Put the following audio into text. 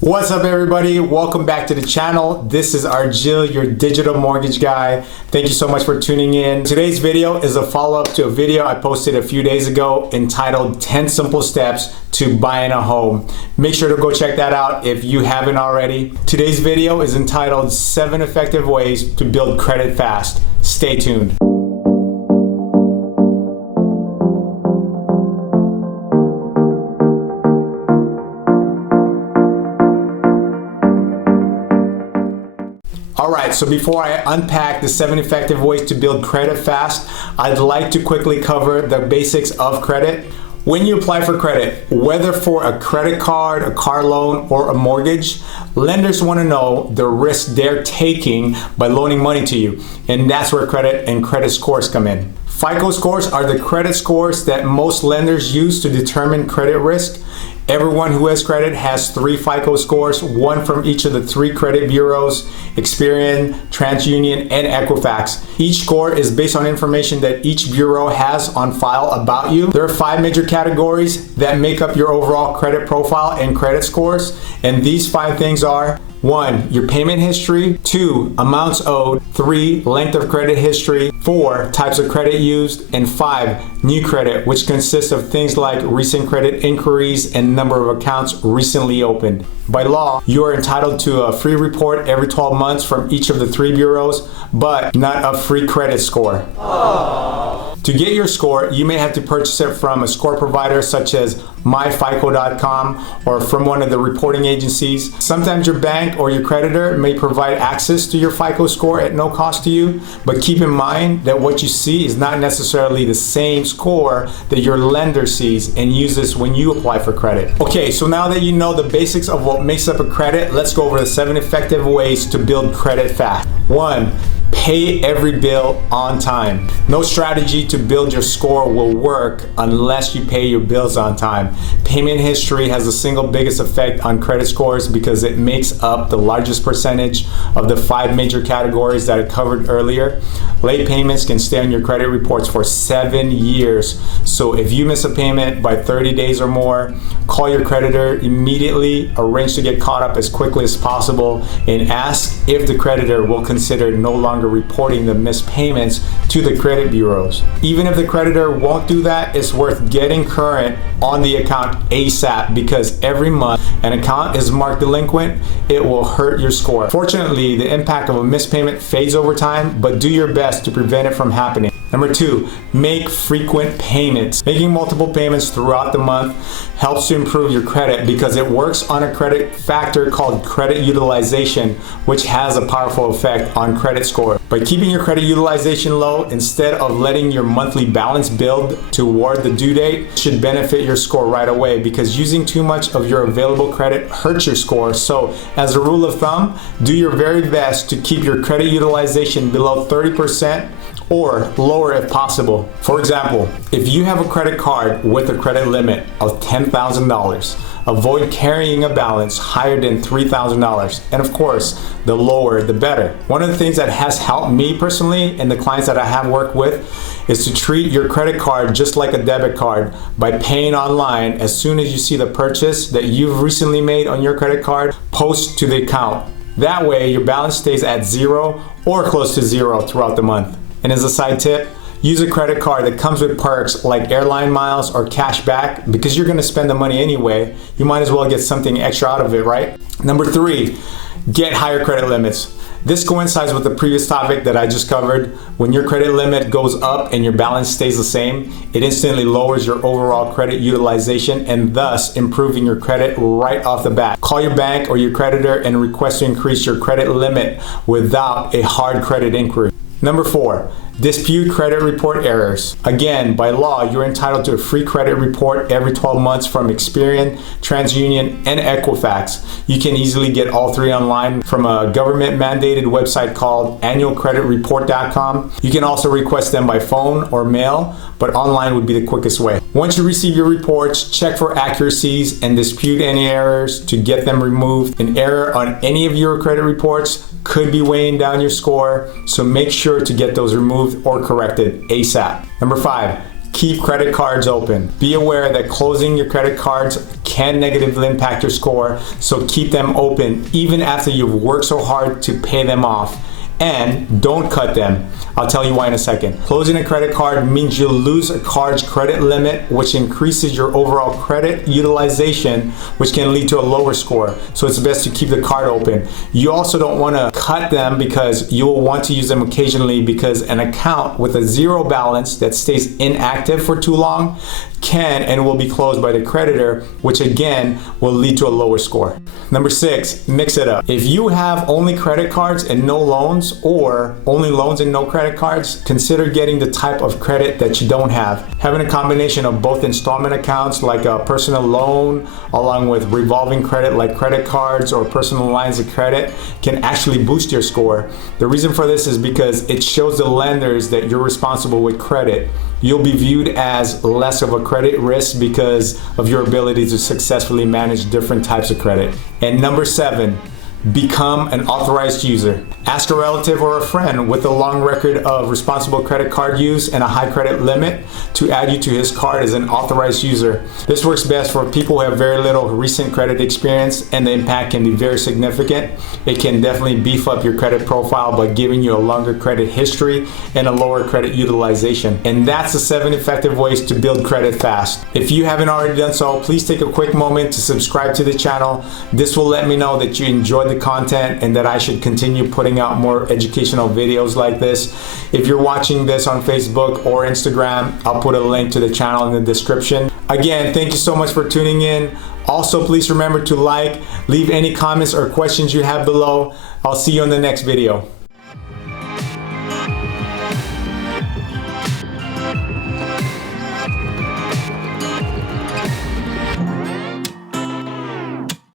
What's up everybody? Welcome back to the channel. This is Argylle, your digital mortgage guy. Thank you so much for tuning in. Today's video is a follow-up to a video I posted a few days ago entitled 10 Simple Steps to Buying a Home. Make sure to go check that out if you haven't already. Today's video is entitled 7 Effective Ways to Build Credit Fast. Stay tuned. Alright, so before I unpack the 7 effective ways to build credit fast, I'd like to quickly cover the basics of credit. When you apply for credit, whether for a credit card, a car loan, or a mortgage, lenders want to know the risk they're taking by loaning money to you, and that's where credit and credit scores come in. FICO scores are the credit scores that most lenders use to determine credit risk. Everyone who has credit has 3 FICO scores, one from each of the 3 credit bureaus, Experian, TransUnion, and Equifax. Each score is based on information that each bureau has on file about you. There are 5 major categories that make up your overall credit profile and credit scores, and these 5 things are: 1. Your payment history. 2. Amounts owed. 3. Length of credit history. 4. Types of credit used. And 5. New credit, which consists of things like recent credit inquiries and number of accounts recently opened. By law, you are entitled to a free report every 12 months from each of the 3 bureaus, but not a free credit score. Aww. To get your score, you may have to purchase it from a score provider such as myfico.com or from one of the reporting agencies. Sometimes your bank or your creditor may provide access to your FICO score at no cost to you, but keep in mind that what you see is not necessarily the same score that your lender sees and uses when you apply for credit. Okay, so now that you know the basics of what makes up a credit, let's go over the 7 effective ways to build credit fast. 1. Pay every bill on time. No strategy to build your score will work unless you pay your bills on time. Payment history has the single biggest effect on credit scores because it makes up the largest percentage of the 5 major categories that I covered earlier. Late payments can stay on your credit reports for 7 years. So if you miss a payment by 30 days or more, call your creditor immediately, arrange to get caught up as quickly as possible, and ask if the creditor will consider no longer reporting the missed payments to the credit bureaus. Even if the creditor won't do that, it's worth getting current on the account ASAP, because every month an account is marked delinquent, it will hurt your score. Fortunately, the impact of a missed payment fades over time, but do your best to prevent it from happening. Number 2, make frequent payments. Making multiple payments throughout the month helps to improve your credit because it works on a credit factor called credit utilization, which has a powerful effect on credit score. By keeping your credit utilization low instead of letting your monthly balance build toward the due date should benefit your score right away, because using too much of your available credit hurts your score. So as a rule of thumb, do your very best to keep your credit utilization below 30% or lower if possible. For example, if you have a credit card with a credit limit of $10,000, avoid carrying a balance higher than $3,000. And of course, the lower the better. One of the things that has helped me personally and the clients that I have worked with is to treat your credit card just like a debit card by paying online. As soon as you see the purchase that you've recently made on your credit card, post to the account. That way your balance stays at 0 or close to 0 throughout the month. And as a side tip, use a credit card that comes with perks like airline miles or cash back, because you're gonna spend the money anyway. You might as well get something extra out of it, right? Number 3, get higher credit limits. This coincides with the previous topic that I just covered. When your credit limit goes up and your balance stays the same, it instantly lowers your overall credit utilization and thus improving your credit right off the bat. Call your bank or your creditor and request to increase your credit limit without a hard credit inquiry. Number 4, dispute credit report errors. Again, by law, you're entitled to a free credit report every 12 months from Experian, TransUnion, and Equifax. You can easily get all 3 online from a government-mandated website called annualcreditreport.com. You can also request them by phone or mail, but online would be the quickest way. Once you receive your reports, check for accuracies and dispute any errors to get them removed. An error on any of your credit reports could be weighing down your score, so make sure to get those removed or corrected ASAP. Number 5, keep credit cards open. Be aware that closing your credit cards can negatively impact your score, so keep them open even after you've worked so hard to pay them off. And don't cut them. I'll tell you why in a second. Closing a credit card means you'll lose a card's credit limit, which increases your overall credit utilization, which can lead to a lower score. So it's best to keep the card open. You also don't want to cut them because you will want to use them occasionally, because an account with a zero balance that stays inactive for too long can and will be closed by the creditor, which again will lead to a lower score. Number 6, mix it up. If you have only credit cards and no loans, or only loans and no credit cards, consider getting the type of credit that you don't have. Having a combination of both installment accounts like a personal loan along with revolving credit like credit cards or personal lines of credit can actually boost your score. The reason for this is because it shows the lenders that you're responsible with credit. You'll be viewed as less of a credit risk because of your ability to successfully manage different types of credit. And number 7, become an authorized user. Ask a relative or a friend with a long record of responsible credit card use and a high credit limit to add you to his card as an authorized user. This works best for people who have very little recent credit experience, and the impact can be very significant. It can definitely beef up your credit profile by giving you a longer credit history and a lower credit utilization. And that's the 7 effective ways to build credit fast. If you haven't already done so, please take a quick moment to subscribe to the channel. This will let me know that you enjoyed the content and that I should continue putting out more educational videos like this. If you're watching this on Facebook or Instagram, I'll put a link to the channel in the description. Again, thank you so much for tuning in. Also, please remember to leave any comments or questions you have below. I'll see you in the next video.